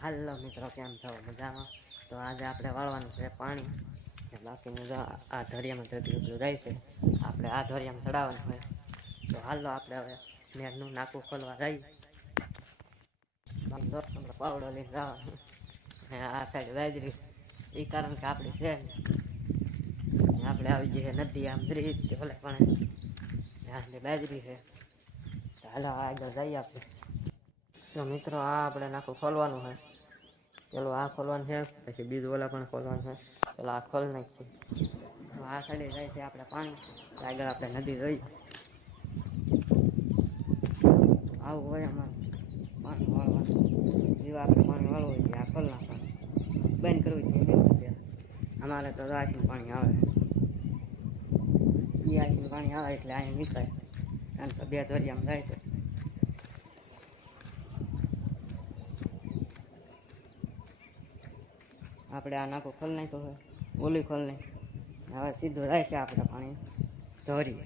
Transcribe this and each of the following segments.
હાલો મિત્રો, કેમ છો? મજામાં? તો આજે આપણે વાળવાનું છે પાણી. બાકીનું જો આ ધોરિયામાં જતું એટલું જાય છે, આપણે આ ધોરિયામાં ચડાવવાનું હોય. તો હાલો આપણે હવે નેરનું નાકું ખોલવા જઈએ. પાવડો લઈને જવાનું. આ સાઈડ વાજરી એ કારણ કે આપણી છે આપણે આવી જઈએ નદી આમ બ્રિજ કે ભલે પણ બાજરી છે. હાલો આગળ જઈએ આપણે. તો મિત્રો, આ આપણે નાખું ખોલવાનું છે. પેલો આ ખોલવાનું છે, પછી બીજું ઓલા પણ ખોલવાનું છે. પેલો આ ખોલ નાખીએ. આ સાઈડે જાય છે આપણે પાણી, આગળ આપણે નદી જોઈ. આવું હોય અમારે પાણી વાળવાનું. જેવું આપણે પાણી વાળવું હોય છે આ ખોલ નાખવાનું, બંધ કરવું છે. અમારે તો આસીનું પાણી આવે, એ આસીનું પાણી આવે એટલે અહીંયા નીકળે. કારણ કે બે ધોરિયામાં જાય છે. આપણે આ નાખું ખોલ નાખ્યું હોય, ઓલી ખોલ નાખી. હવે સીધું જાય છે આપણે પાણી ધોરીએ.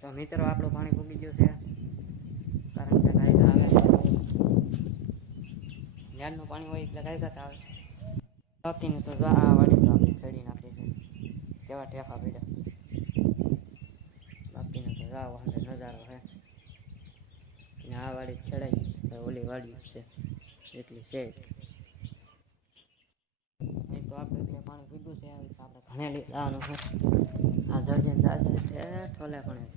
તો મિત્રો, આપણું પાણી પૂગી ગયું છે, કારણ કે ગાયકા આવે નેરનું પાણી હોય એટલે ગાયકા આવે. બાકીનું તો આ વાળી તો આપણે ખેડી નાખી છે, કેવા ઠેફા પડ્યા. બાકીનું તો જા વાંધો નજારો છે. આ વાળી ખેડાઈ, ઓલી વાળી છે એટલી છે. તો આપણે એટલે પાણી પીધું છે, આપણે ઘણે લઈ જવાનું છે. આ જર્જન જશે છે ઠોલે પણ.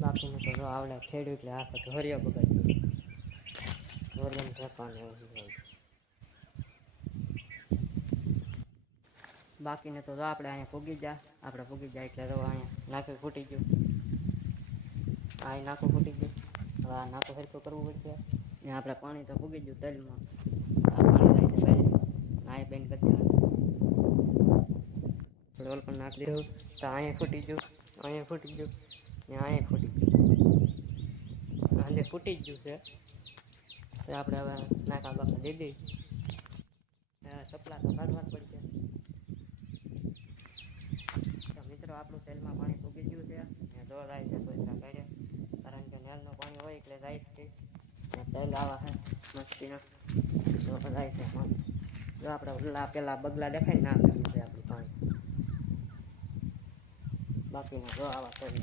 બાકીનું તો જો આવડે ખેડ્યું એટલે આખો ધોરિયો બગાડી ધોરિયાને ઠેકવાનું હોય. બાકીને તો જો આપણે અહીંયા પૂગી જાય એટલે તો અહીંયા નાકું ફૂટી ગયું. આ નાકું ફૂટી ગયું. હવે આ નાકું સરખું કરવું પડશે. ને આપણે પાણી તો પૂગી ગયું તલમાં. આ પાણી જાય છે બાજરી, આ બેન કરી દેવાનું. ડોલ પણ નાખી દીધું તો અહીંયા ફૂટી ગયું, અહીંયા ફૂટી ગયું ને અહીંયા ફૂટી ગયું. આંધે ફૂટી જ ગયું છે. તો આપણે હવે નાકા બાકા દીધી સપલા તો કાઢવા જ પડશે. તો મિત્રો, આપણું તેલમાં પાણી ફૂગી ગયું છે ને જો જાય છે કોઈ કાઢે, કારણ કે નેલનું પાણી હોય એટલે જાય છે. તેલ આવા છે મસ્તીના, તો જાય છે પાણી. જો આપણે ઓલા પેલા બગલા દેખાય ના પીવું છે આપણું પાણી. બાકીના જો આવા તેલ.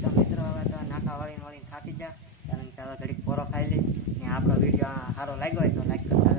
તો મિત્રો, હવે તો નાકા વાળીને થાકી જાય, કારણ કે હવે ઘડીક પોરો ખાઈ લે. ને આપણો વિડીયો સારો લાગ્યો હોય તો લાઈક કરતા.